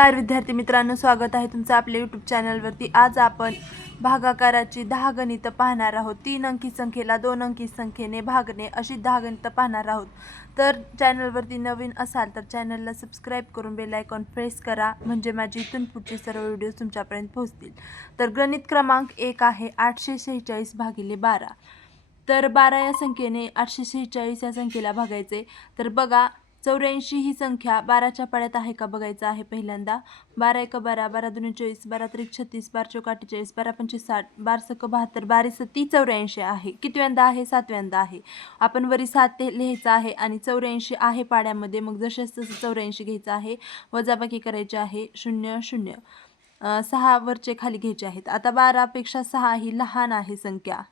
नमस्कार विद्यार्थी मित्रांनो, स्वागत आहे तुमचं आपल्या यूट्यूब चॅनलवरती। आज आपण भागाकाराची 10 गणितं पाहणार आहोत। 3 अंकी संख्येला 2 अंकी संख्येने भागणे अशी 10 गणितं पाहणार आहोत। तर चॅनलवरती नवीन असाल तर चॅनलला सबस्क्राईब करून बेल आयकॉन प्रेस करा, म्हणजे माझी इथून पुढची सर्व व्हिडिओ तुमच्यापर्यंत पोहोचतील। तर गणित क्रमांक 1 आहे 846 भागिले 12। तर 12 या संख्येने 846 या संख्येला भागायचे। तर बघा, 84 ही संख्या 12च्या पाड्यात आहे का बघायचं आहे पहिल्यांदा। 12 एक 12, 12 दुणे 24, 12 त्रिक 36, 12 चौक 48, 12 पंचे 60, 12 सक 72, 12 सत्ती 84 आहे। कितव्यांदा आहे? 7व्यांदा आहे। आपण वरी 7 लिहायचं आहे आणि 84 आहे पाड्यामध्ये, मग जसेच तसं 84 घ्यायचं आहे, वजाबाकी करायची आहे, 0 0 6 वरचे खाली घ्यायचे आहेत। आता 12 पेक्षा 6 ही लहान आहे संख्या,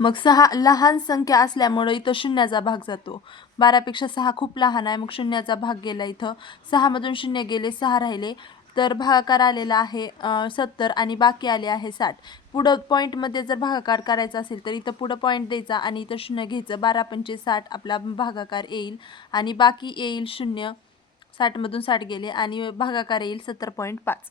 मग 6 लहान संख्या असल्यामुळे इथं शून्याचा भाग जातो। 12 पेक्षा 6 खूप लहान आहे, मग शून्याचा भाग गेला इथं। 6 मधून 0 गेले, 6 राहिले, तर भागाकार आलेला आहे 70 आणि बाकी आले आहे 60। पुढं पॉईंटमध्ये जर भागाकार करायचा असेल तर इथं पुढं पॉईंट द्यायचा आणि इथं 0 घ्यायचं। 12 पंचे 60 आपला भागाकार येईल आणि बाकी येईल 0। 60 मधून 60 गेले आणि भागाकार येईल 70.5।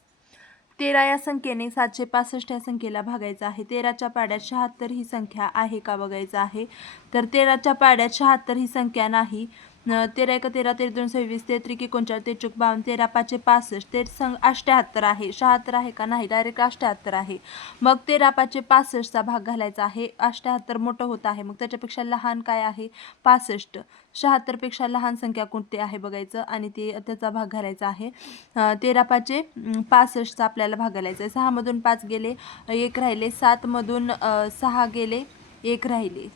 13 या संख्येने 765 या संख्येला भागायचं आहे। 13च्या पाड्यात 76 ही संख्या आहे का बघायचं आहे। तर 13च्या पाड्यात 76 ही संख्या नाही। 13 एक 13, 13 दोन 26, 13 39, 13 चौक 52, 13 पाचे 65, 13 78 आहे। 76 आहे का? नाही, डायरेक्ट 78 आहे। मग 13 पाचे 65चा भाग घालायचा आहे। 78 मोठं होत आहे, मग त्याच्यापेक्षा लहान काय आहे? 65। 76 पेक्षा लहान संख्या कोणती आहे बघायचं आणि त्याचा भाग घालायचा आहे। 13 पाचे 65चा आपल्याला भाग घालायचा आहे। 6 मधून 5 गेले, 1 राहिले। 7 मधून 6 गेले, 1 राहिले।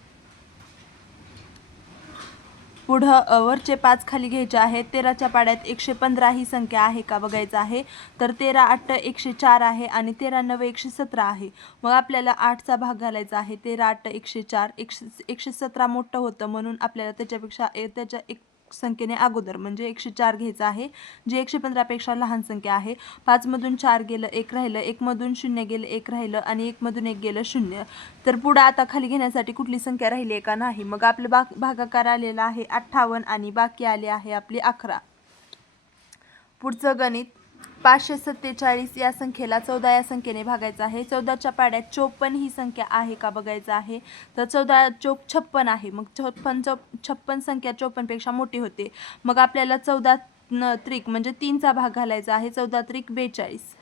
पुढं वरचे 5 खाली घ्यायचे आहेत। 13च्या पाड्यात 115 ही संख्या आहे का बघायचं आहे। तर 13 8 104 आहे आणि 13 9 117 आहे। मग आपल्याला 8चा भाग घालायचा आहे। 13 8 104, 117 मोठं होतं म्हणून आपल्याला त्याच्यापेक्षा त्याच्या एक संख्येने अगोदर म्हणजे 104 घ्यायचं आहे, जे 115 पेक्षा लहान संख्या आहे। 5 मधून 4 गेलं, 1 राहिलं। 1 मधून 0 गेलं, 1 राहिलं आणि 1 मधून 1 गेलं, 0। तर पुढे आता खाली घेण्यासाठी कुठली संख्या राहिली आहे का? नाही। मग आपले भागाकार आलेला आहे 58 आणि बाकी आले आहे आपली 11। पुढचं गणित 547 या संख्येला 14 या संख्येने भागायचं आहे। 14च्या पाड्यात 54 ही संख्या आहे का बघायचं आहे। तर 14 चौक 56 आहे, मग 56 संख्या 54 पेक्षा मोठी होते। मग आपल्याला 14 त्रिक म्हणजे 3चा भाग घालायचा आहे। 14 त्रिक 42,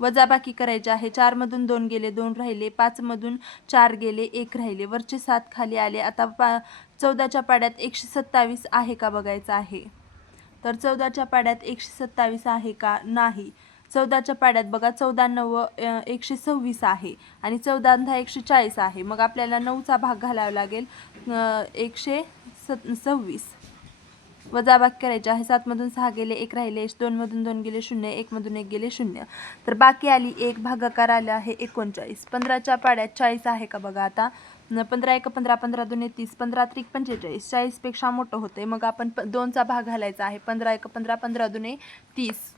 वजाबाकी करायचे आहे। 4 मधून 2 गेले, 2 राहिले। 5 मधून 4 गेले, 1 राहिले। वरचे 7 खाली आले। आता 14च्या पाड्यात 127 आहे का बघायचं आहे। तर 14च्या पाड्यात 127 आहे का? नाही। 14च्या पाड्यात बघा, 14 9 126 आहे आणि 14 10 140 आहे। मग आपल्याला 9चा भाग घालावा लागेल, 126। वजाबाकी करायचे आहे। 7 मधून 6 गेले, 1 राहिले। 2 मधून 2 गेले, 0। 1 मधून 1 गेले, 0। तर बाकी आली 1, भागाकार आला आहे 39। 15च्या पाड्यात 40 आहे का बघा आता। 15 एक 15, 15 दुणे 30, 15 त्रिक 45, 40 पेक्षा मोठं होते, मग आपण 2चा भाग घालायचा आहे। 15 एक 15, 15 दुणे 30,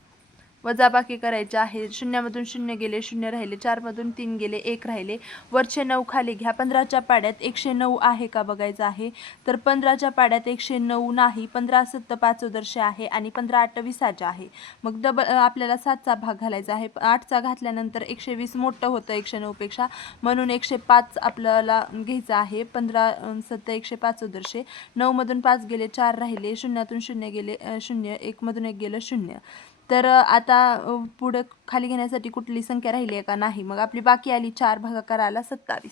वजाबाकी करायचे आहे। 0 मधून 0 गेले, 0 राहिले। 4 मधून 3 गेले, 1 राहिले। वरचे 9 खाली घ्या। 15च्या पाड्यात 109 आहे का बघायचं आहे। तर 15च्या पाड्यात 109 नाही। 15 7 5 आहे आणि 15 8 20 आहे। मग आपल्याला 7चा भाग घालायचा आहे। 8चा घातल्यानंतर 120 मोठं होतं 109 पेक्षा, म्हणून 105 आपल्याला घ्यायचं आहे। 15 7 105 9 मधून 5 गेले, 4 राहिले। 0तून 0 गेले, 0। 1 मधून 1 गेलं, 0। तर आता पुढे खाली घेण्यासाठी कुठली संख्या राहिली आहे का? नाही। मग आपली बाकी आली 4, भागाकार आला 27।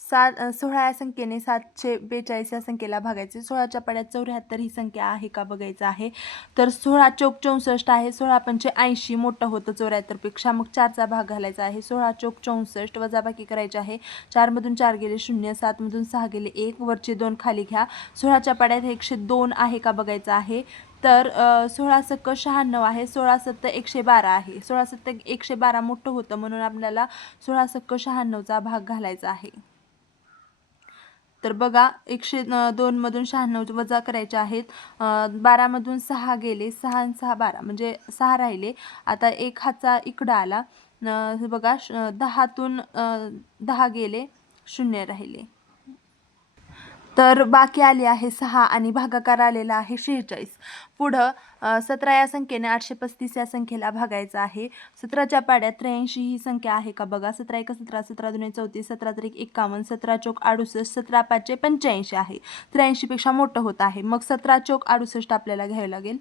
16 या संख्येने 742 या संख्येला भागायचे। 16च्या पाड्यात 74 ही संख्या आहे का बघायचं आहे। तर 16 चौक 64 आहे। 16 पंचे 80 मोठं होतं 74 पेक्षा, मग 4चा भाग घालायचा आहे। 16 चौक 64, वजाबाकी करायची आहे। 4 मधून 4 गेले, 0। 7 मधून 6 गेले, 1। वरचे 2 खाली घ्या। 16च्या पाड्यात 102 आहे का बघायचं आहे। तर 16 सक 96 आहे। 16 7 112 आहे। 16 7 112 मोठं होतं म्हणून आपल्याला 16 सक 96चा भाग घालायचा आहे। तर बघा, 102 मधून 96 वजा करायचे आहेत। 12 मधून 6 गेले, 6 आणि 6 12 म्हणजे 6 राहिले। आता 1 हातचा इकडं आला, बघा 10तून 10 गेले, 0 राहिले। तर बाकी आली आहे 6 आणि भागाकार आलेला आहे 46. पुढं 17 या संख्येने 835 या संख्येला भागायचं आहे. 17च्या पाड्यात 83 ही संख्या आहे का बघा. 17 1 17, 17 2 34, 17 3 51, 17 चौक 68, 17 5 85 आहे. 83 पेक्षा मोठं होत आहे. मग 17 चौक 68 आपल्याला घ्यावे लागेल.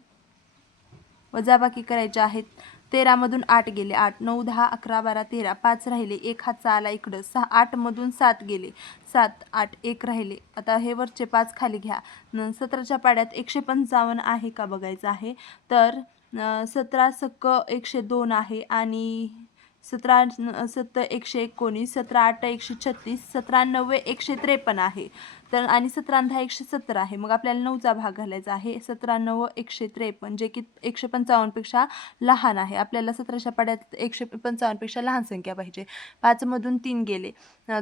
वजाबाकी करायचे आहेत. 13 मधून 8 गेले, 8 9 10 11 12 13, 5 राहिले, 1 हातचा आला इकडं, 6 8 मधून 7 गेले, 7 8 1 राहिले. आता हे वरचे 5 खाली घ्या. 17च्या पाड्यात 155 आहे का बघायचं आहे. तर 17 सक्क 102 आहे आणि 17 7 119, 17 8 136, 17 9 153 आहे. तर आणि 17 10 170 आहे. मग आपल्याला 9चा भाग घालायचा आहे. 17 9 153 जे की 155 पेक्षा लहान आहे. आपल्याला 17च्या पाड्यात 155 पेक्षा लहान संख्या पाहिजे. 5 मधून 3 गेले,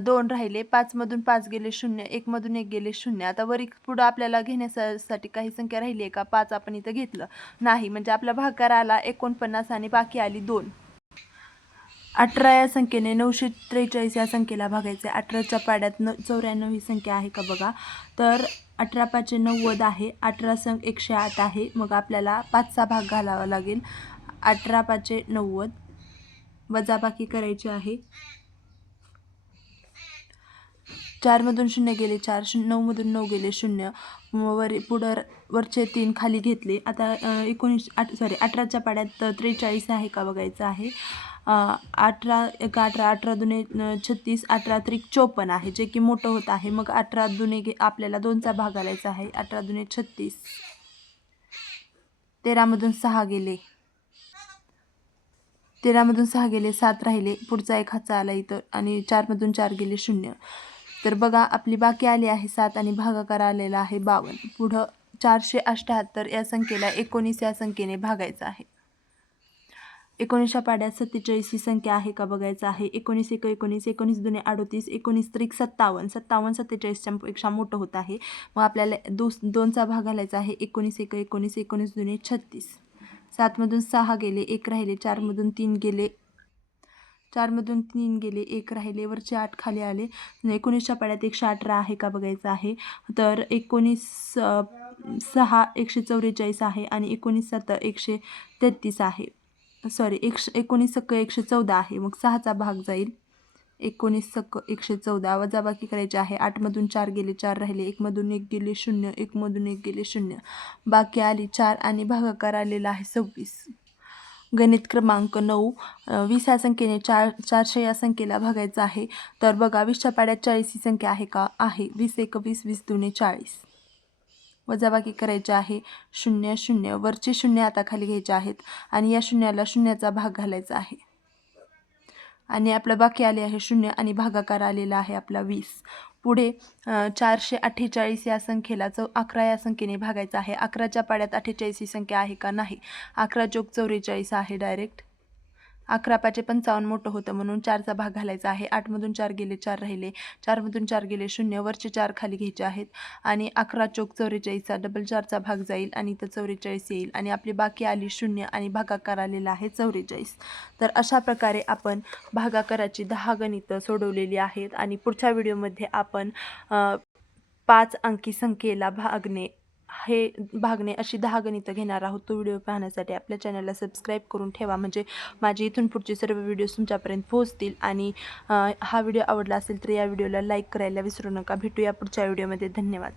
2 राहिले, 5 मधून 5 गेले 0, 1 मधून 1 गेले 0. आता वरी पुढं आपल्याला घेण्यासाठी काही संख्या राहिली आहे का. 5 आपण इथं घेतलं नाही, म्हणजे आपला भागाकार आला 49 आणि बाकी आली 2. 18 या संख्येने 943 या संख्येला भागायचे. 18च्या पाड्यात 94 ही संख्या आहे का बघा. तर 18 5 90 आहे. 18 संख 108 आहे. मग आपल्याला 5चा भाग घालावा लागेल. 18 5 90. वजाबाकी करायची आहे. 4 मधून 0 गेले 4, 9 मधून 9 गेले 0. पुढं वरचे 3 खाली घेतले. आता 18च्या पाड्यात 43 आहे का बघायचं आहे. 18 1 18, 18 दुने 36, 18 त्रिक 54 आहे, जे की मोठं होत आहे. मग 18 दुने आपल्याला 2चा भाग घालायचा आहे. 18 दुने 36. 13 मधून 6 गेले, 13 मधून 6 गेले, 7 राहिले, पुढचा 1 हातचा आला इथं आणि 4 मधून 4 गेले 0. तर बघा आपली बाकी आली आहे 7 आणि भागाकार आलेला आहे 52. पुढं 478 या संख्येला 19 या संख्येने भागायचं आहे. 19च्या पाड्यात 47 ही संख्या आहे का बघायचं आहे. 19 1 19, 19 दुने 38, 19 त्रिक 57, 57 47च्या पेक्षा मोठं होत आहे. मग आपल्याला 2चा भाग घालायचा आहे. 19 1 19, 19 दुने 36. 7 मधून 6 गेले, 1 राहिले, 4 मधून 3 गेले, 4 मधून 3 गेले, 1 राहिले, वरचे 8 खाली आले. 19च्या पाड्यात 118 आहे का बघायचं आहे. तर 19 6 144 आहे आणि 19 7 133 आहे. 19 सक्क 114 आहे. मग 6चा भाग जाईल. 19 सक्क 114. वजाबाकी करायची आहे. 8 मधून 4 गेले, 4 राहिले, 1 मधून 1 गेले 0, 1 मधून 1 गेले 0. बाकी आली 4 आणि भागाकार आलेला आहे 26. गणित क्रमांक 9. 20 या संख्येने 400 या संख्येला भागायचं आहे. तर बघा 20च्या पाड्यात 40 ही संख्या आहे का. आहे. 20 1 20, 20 दुने 40. वजाबाकी करायचे आहे. 0 0, वरचे 0 आता खाली घ्यायचे आहेत आणि या शून्याला 0चा भाग घालायचा आहे. आणि आपलं बाकी आले आहे 0 आणि भागाकार आलेला आहे आपला 20. पुढे 448 या संख्येला 11 या संख्येने भागायचं आहे. 11च्या पाड्यात 48 ही संख्या आहे का. नाही. 11 चौक 44 आहे डायरेक्ट. 11 5 55 मोठं होतं म्हणून 4चा भाग घालायचा आहे. 8 मधून 4 गेले, 4 राहिले, 4 मधून 4 गेले 0, वरचे 4 खाली घ्यायचे आहेत आणि 11 चौक 44चा डबल 4चा भाग जाईल आणि इथं 44 येईल आणि आपली बाकी आली 0 आणि भागाकार आलेला आहे 44. तर अशा प्रकारे आपण भागाकाराची 10 गणितं सोडवलेली आहेत आणि पुढच्या व्हिडिओमध्ये आपण 5 अंकी संख्येला भागणे अशी 10 गणितं घेणार आहोत. तो व्हिडिओ पाहण्यासाठी आपल्या चॅनलला सबस्क्राईब करून ठेवा, म्हणजे माझे इथून पुढचे सर्व व्हिडिओज तुमच्यापर्यंत पोहोचतील. आणि हा व्हिडिओ आवडला असेल तर या व्हिडिओला लाईक करायला विसरू नका. भेटूया पुढच्या व्हिडिओमध्ये. धन्यवाद.